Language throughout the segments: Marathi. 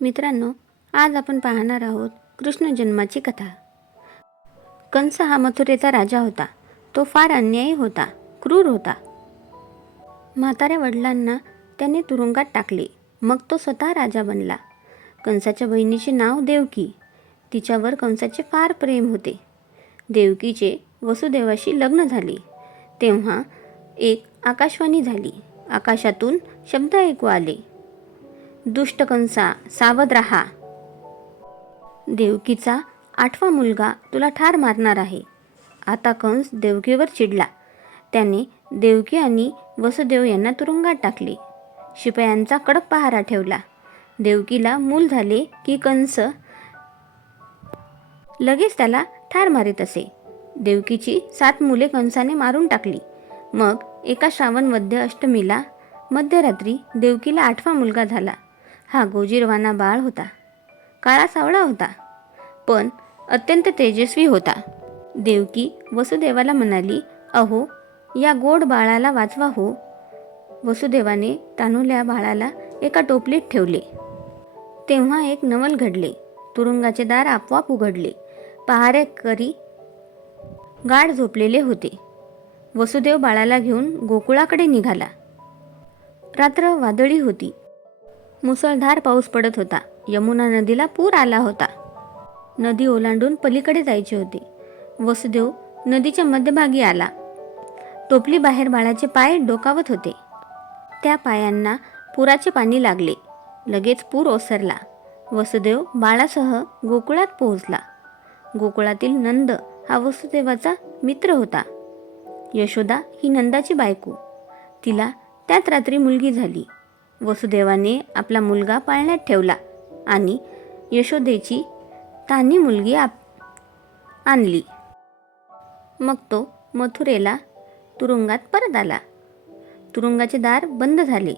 मित्रांनो, आज आपण पाहणार आहोत कृष्ण जन्माची कथा. कंस हा मथुरेचा राजा होता. तो फार अन्यायी होता, क्रूर होता. म्हाताऱ्या वडिलांना त्याने तुरुंगात टाकले. मग तो स्वतः राजा बनला. कंसाच्या बहिणीचे नाव देवकी. तिच्यावर कंसाचे फार प्रेम होते. देवकीचे वसुदेवाशी लग्न झाले तेव्हा एक आकाशवाणी झाली. आकाशातून शब्द ऐकू आले, दुष्ट कंसा, सावध रहा. देवकीचा 8वा मुलगा तुला ठार मारणार आहे. आता कंस देवकीवर चिडला. त्याने देवकी आणि वसुदेव यांना तुरुंगात टाकले. शिपायांचा कडक पहारा ठेवला. देवकीला मूल झाले की कंस लगेच त्याला ठार मारित असे. देवकीची 7 मुले कंसाने मारून टाकली. मग एका श्रावण वद्य अष्टमीला मध्यरात्री देवकीला 8वा मुलगा झाला. हा गोजीरवाना बाळ होता. काळा सावळा होता, पण अत्यंत तेजस्वी होता. देवकी वसुदेवाला म्हणाली, अहो, या गोड बाळाला वाचवा हो. वसुदेवाने तान्हुल्या बाळाला एका टोपलीत ठेवले. तेव्हा एक नवल घडले. तुरुंगाचे दार आपोआप उघडले. पहारेकरी गाढ झोपलेले होते. वसुदेव बाळाला घेऊन गोकुळाकडे निघाला. रात्र वादळी होती. मुसळधार पाऊस पडत होता. यमुना नदीला पूर आला होता. नदी ओलांडून पलीकडे जायचे होते. वसुदेव नदीच्या मध्यभागी आला. टोपली बाहेर बाळाचे पाय डोकावत होते. त्या पायांना पुराचे पाणी लागले. लगेच पूर ओसरला. वसुदेव बाळासह गोकुळात पोहोचला. गोकुळातील नंद हा वसुदेवाचा मित्र होता. यशोदा ही नंदाची बायको. तिला त्याच रात्री मुलगी झाली. वसुदेवाने आपला मुलगा पाळण्यात ठेवला आणि यशोदेची तान्ही मुलगी आणली. मग तो मथुरेला तुरुंगात परत आला. तुरुंगाचे दार बंद झाले.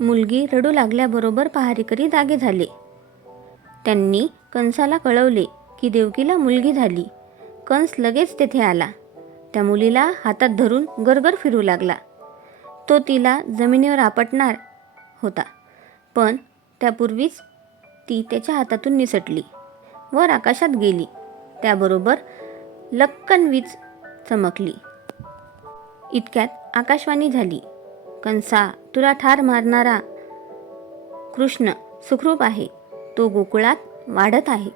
मुलगी रडू लागल्याबरोबर पहारेकरी जागे झाले. त्यांनी कंसाला कळवले की देवकीला मुलगी झाली. कंस लगेच तेथे आला. त्या मुलीला हातात धरून गरगर फिरू लागला. तो तिला जमिनीवर आपटणार होता, पण त्यापूर्वीच ती त्याच्या हातातून निसटली, वर आकाशात गेली. त्याबरोबर लक्कन वीज चमकली. इतक्यात आकाशवाणी झाली, कंसा, तुला ठार मारणारा कृष्ण सुखरूप आहे. तो गोकुळात वाढत आहे.